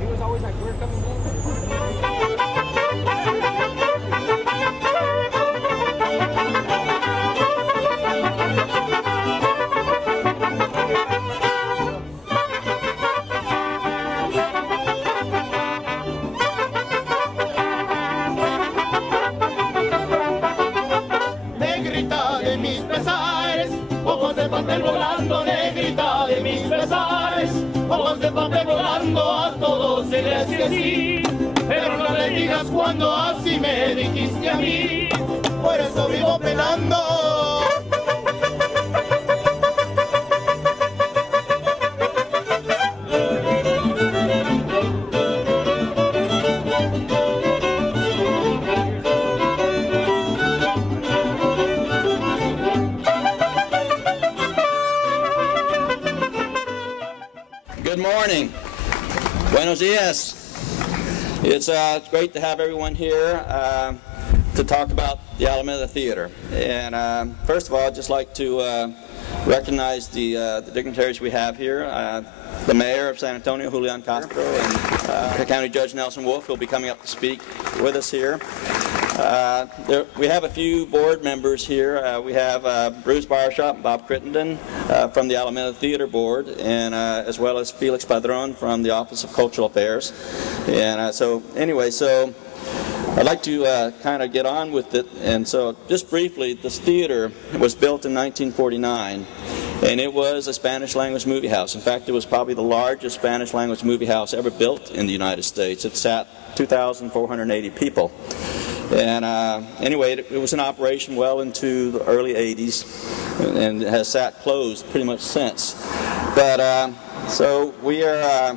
He was always like, we're coming in. Negrita de mis pesares, ojos de papel volando, negrita de mis pesares, ojos de papel volando, a todos dirás que sí, pero no le digas cuando así me dijiste a mí, por eso vivo penando. Good morning. Buenos dias. It's great to have everyone here to talk about the Alameda Theater. And first of all, I'd just like to recognize the dignitaries we have here. The Mayor of San Antonio, Julian Castro, and County Judge Nelson Wolff will be coming up to speak with us here. We have a few board members here. We have Bruce Barshop and Bob Crittenden from the Alameda Theater Board, and as well as Felix Padron from the Office of Cultural Affairs. And so I'd like to kind of get on with it. And so just briefly, this theater was built in 1949. And it was a Spanish language movie house. In fact, it was probably the largest Spanish language movie house ever built in the United States. It sat 2,480 people. And anyway, it was in operation well into the early 80s and has sat closed pretty much since. But so we are,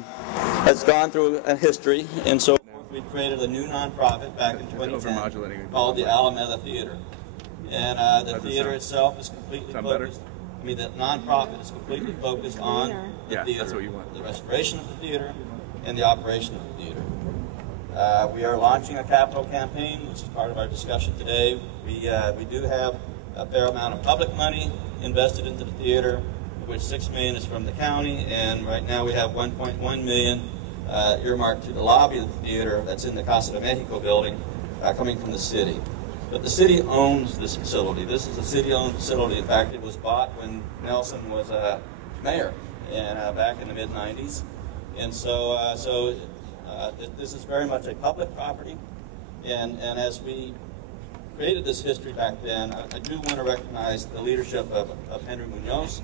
has gone through a history, and so we created a new nonprofit back in 2010 called the Alameda Theater. And the theater itself is completely focused. I mean, the nonprofit is completely focused on the theater, that's what you want. The restoration of the theater and the operation of the theater. We are launching a capital campaign, which is part of our discussion today. We do have a fair amount of public money invested into the theater, of which $6 million is from the county, and right now we have $1.1 million earmarked to the lobby of the theater that's in the Casa de Mexico building, coming from the city. But the city owns this facility. This is a city-owned facility. In fact, it was bought when Nelson was mayor, and back in the mid-90s. And so, this is very much a public property. And as we created this history back then, I do want to recognize the leadership of Henry Munoz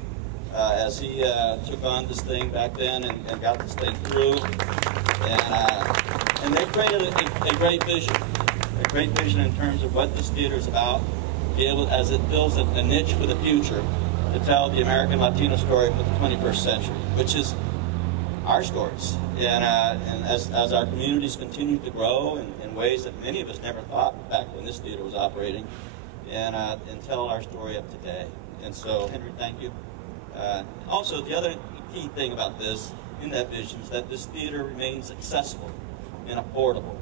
as he took on this thing back then and got this thing through. And they created a great vision. A great vision in terms of what this theater is about, be able, as it fills a niche for the future, to tell the American Latino story for the 21st century, which is our stories. And as our communities continue to grow in ways that many of us never thought back when this theater was operating, and tell our story of today. And so, Henry, thank you. Also, the other key thing about this, in that vision, is that this theater remains accessible and affordable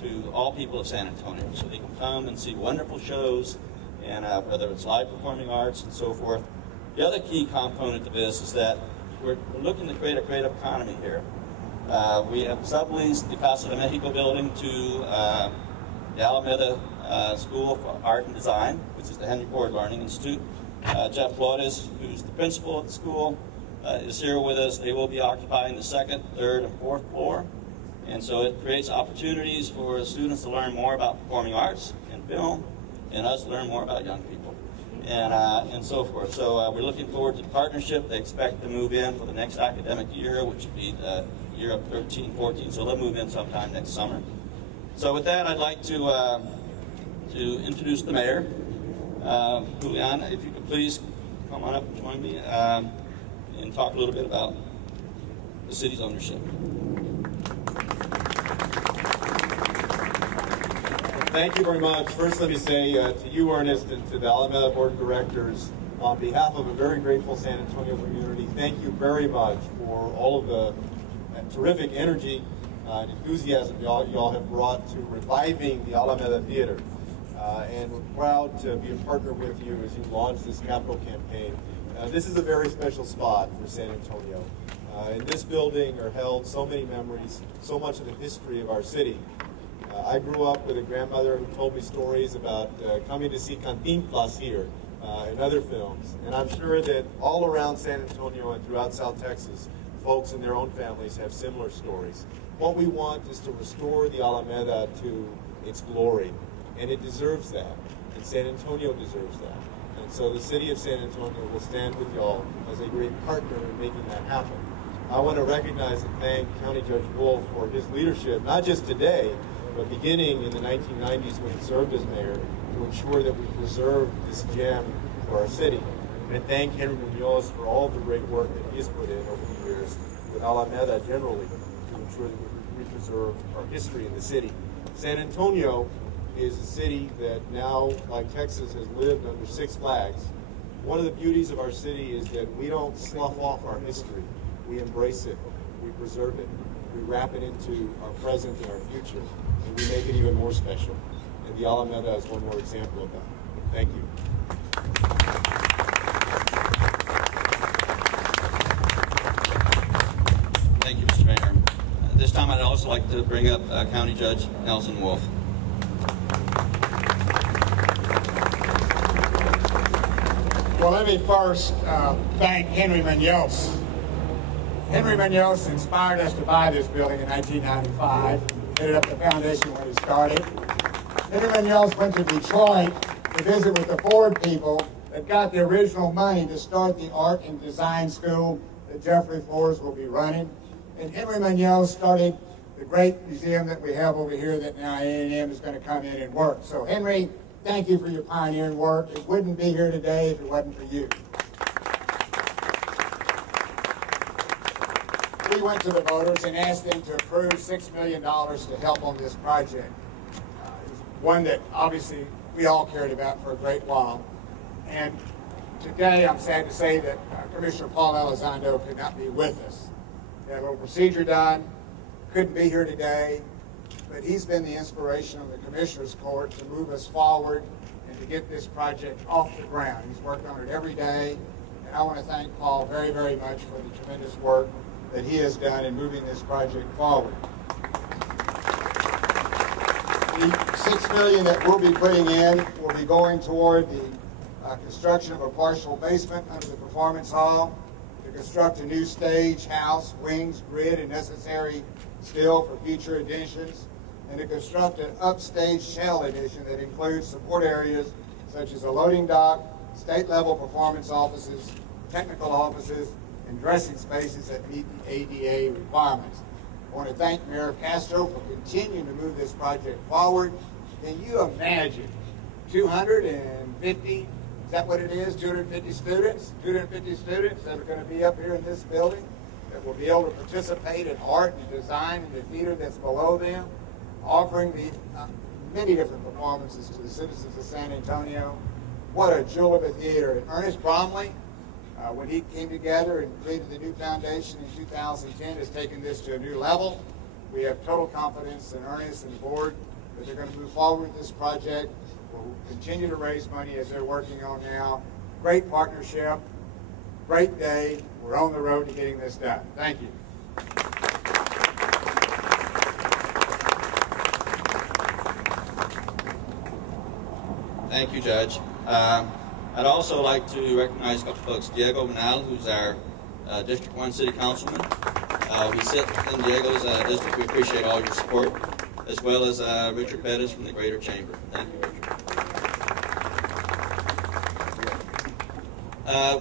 to all people of San Antonio, so they can come and see wonderful shows, and whether it's live performing arts and so forth. The other key component to this is that we're looking to create a creative economy here. We have subleased the Casa de Mexico building to the Alameda School for Art and Design, which is the Henry Ford Learning Institute. Jeff Flores, who's the principal of the school, is here with us. They will be occupying the second, third, and fourth floor. And so it creates opportunities for students to learn more about performing arts and film, and us to learn more about young people, and so forth. So we're looking forward to the partnership. They expect to move in for the next academic year, which would be the year of 13-14. So they'll move in sometime next summer. So with that, I'd like to introduce the mayor, Julian. If you could please come on up and join me and talk a little bit about the city's ownership. Thank you very much. First, let me say to you, Ernest, and to the Alameda Board of Directors, on behalf of a very grateful San Antonio community, thank you very much for all of the terrific energy and enthusiasm y'all have brought to reviving the Alameda Theater. And we're proud to be a partner with you as you launch this capital campaign. This is a very special spot for San Antonio. In this building are held so many memories, so much of the history of our city. I grew up with a grandmother who told me stories about coming to see Cantinflas here and other films. And I'm sure that all around San Antonio and throughout South Texas, folks and their own families have similar stories. What we want is to restore the Alameda to its glory, and it deserves that, and San Antonio deserves that. And so the city of San Antonio will stand with y'all as a great partner in making that happen. I want to recognize and thank County Judge Wolff for his leadership, not just today, but beginning in the 1990s when he served as mayor, to ensure that we preserve this gem for our city. And thank Henry Munoz for all the great work that he has put in over the years with Alameda generally to ensure that we preserve our history in the city. San Antonio is a city that now, like Texas, has lived under 6 flags. One of the beauties of our city is that we don't slough off our history. We embrace it, we preserve it, we wrap it into our present and our future, and we make it even more special. And the Alameda is one more example of that. Thank you. Thank you, Mr. Mayor. At this time, I'd also like to bring up County Judge Nelson Wolff. Well, let me first thank Henry Munoz. Henry Munoz inspired us to buy this building in 1995, headed up the foundation when he started. Henry Munoz went to Detroit to visit with the Ford people that got the original money to start the art and design school that Jeffrey Forrest will be running. And Henry Munoz started the great museum that we have over here that now A&M is going to come in and work. So Henry, thank you for your pioneering work. It wouldn't be here today if it wasn't for you. We went to the voters and asked them to approve $6 million to help on this project. It was one that obviously we all cared about for a great while. And today I'm sad to say that Commissioner Paul Elizondo could not be with us. He had a little procedure done, couldn't be here today, but he's been the inspiration of the Commissioner's Court to move us forward and to get this project off the ground. He's worked on it every day, and I want to thank Paul very, very much for the tremendous work that he has done in moving this project forward. The $6 million that we'll be putting in will be going toward the construction of a partial basement under the Performance Hall, to construct a new stage, house, wings, grid, and necessary steel for future additions, and to construct an upstage shell addition that includes support areas such as a loading dock, state-level performance offices, technical offices, and dressing spaces that meet the ADA requirements. I want to thank Mayor Castro for continuing to move this project forward. Can you imagine 250, is that what it is, 250 students? 250 students that are going to be up here in this building that will be able to participate in art and design in the theater that's below them, offering the many different performances to the citizens of San Antonio. What a jewel of a theater. And Ernest Bromley, when he came together and created the new foundation in 2010, has taken this to a new level. We have total confidence in Ernest and the board that they're going to move forward with this project. We'll continue to raise money as they're working on now. Great partnership, great day. We're on the road to getting this done. Thank you. Thank you, Judge. I'd also like to recognize a couple folks. Diego Bernal, who's our District 1 City Councilman. We sit in Diego's district. We appreciate all your support, as well as Richard Pettis from the Greater Chamber. Thank you, Richard.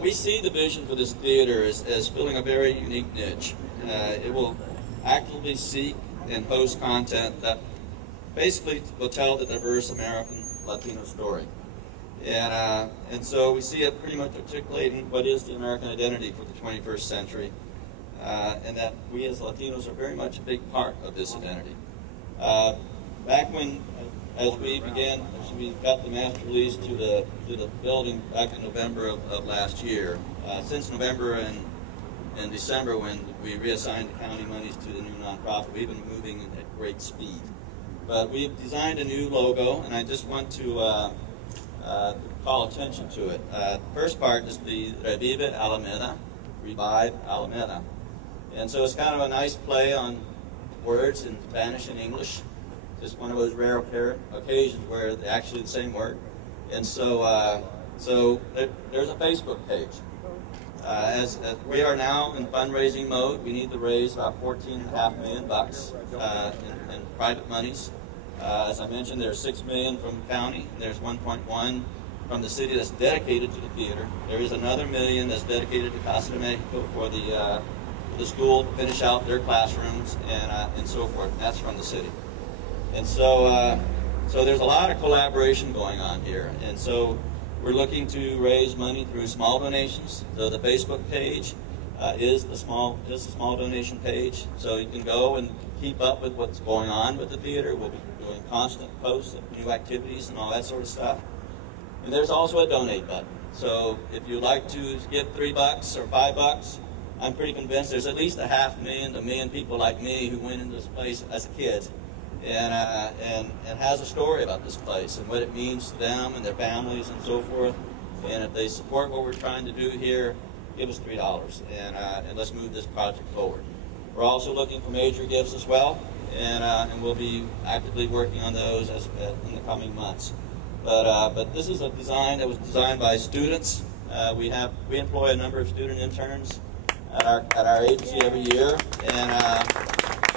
We see the vision for this theater as filling a very unique niche. It will actively seek and host content that basically will tell the diverse American Latino story. And so we see it pretty much articulating what is the American identity for the 21st century, and that we as Latinos are very much a big part of this identity. Back when, as we began, as we got the master lease to the building back in November of last year, since November and December when we reassigned the county monies to the new nonprofit, we've been moving at great speed. But we've designed a new logo, and I just want to call attention to it. First part is the Revive Alameda, Revive Alameda. And so it's kind of a nice play on words in Spanish and English. Just one of those rare occasions where they're actually the same word. And so, there's a Facebook page. As we are now in fundraising mode, we need to raise about $14.5 million in private monies. As I mentioned, there's $6 million from the county. There's 1.1 from the city that's dedicated to the theater. There is another $1 million that's dedicated to Castro for the school to finish out their classrooms and so forth. And that's from the city. And so, so there's a lot of collaboration going on here. And so we're looking to raise money through small donations. So the Facebook page is the small donation page. So you can go and keep up with what's going on with the theater. We'll be doing constant posts of new activities and all that sort of stuff. And there's also a donate button. So if you'd like to give $3 or $5, I'm pretty convinced there's at least 500,000 to 1 million people like me who went into this place as a kid and has a story about this place and what it means to them and their families and so forth. And if they support what we're trying to do here, give us $3 and let's move this project forward. We're also looking for major gifts as well, and we'll be actively working on those in the coming months. But this is a design that was designed by students. We employ a number of student interns at our agency every year, and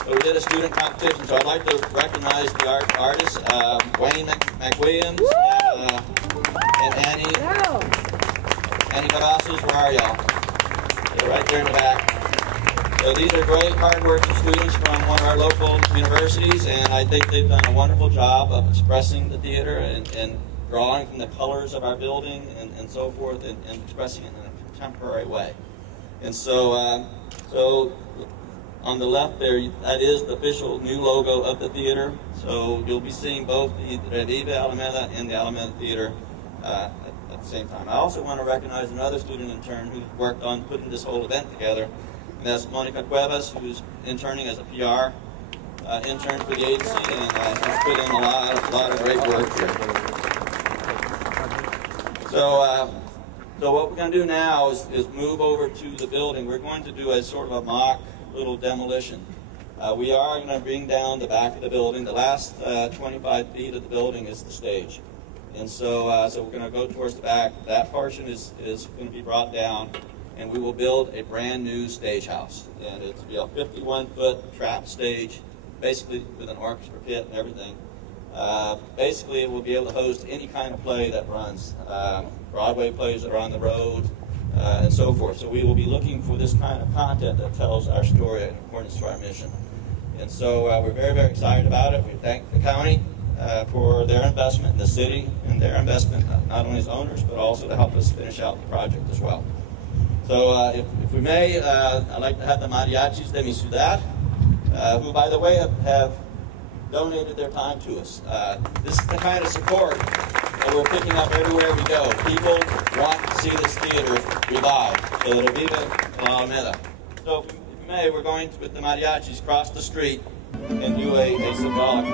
so we did a student competition. So I'd like to recognize the artists, Wayne McWilliams and Annie Gavassos. Where are y'all? They're right there in the back. So these are great, hard-working students from one of our local universities, and I think they've done a wonderful job of expressing the theater and drawing from the colors of our building and so forth, and expressing it in a contemporary way. And so, so on the left there, that is the official new logo of the theater. So you'll be seeing both the Revive Alameda and the Alameda Theater at the same time. I also want to recognize another student intern who worked on putting this whole event together. And that's Monica Cuevas, who's interning as a PR intern for the agency, and has put in a lot of great work here. So what we're going to do now is move over to the building. We're going to do a sort of a mock little demolition. We are going to bring down the back of the building. The last 25 feet of the building is the stage. And so, so we're going to go towards the back. That portion is going to be brought down, and we will build a brand new stage house. And it's be a 51-foot trap stage, basically with an orchestra pit and everything. Basically, it will be able to host any kind of play that runs, Broadway plays that are on the road, and so forth. So we will be looking for this kind of content that tells our story in accordance to our mission. And so we're very, very excited about it. We thank the county for their investment in the city and their investment not only as owners, but also to help us finish out the project as well. So if we may, I'd like to have the Mariachis de mi Ciudad, who, by the way, have donated their time to us. This is the kind of support that we're picking up everywhere we go. People want to see this theater revived. So the Revive Alameda. So if you may, we're going to, with the Mariachis, cross the street and do a symbolic.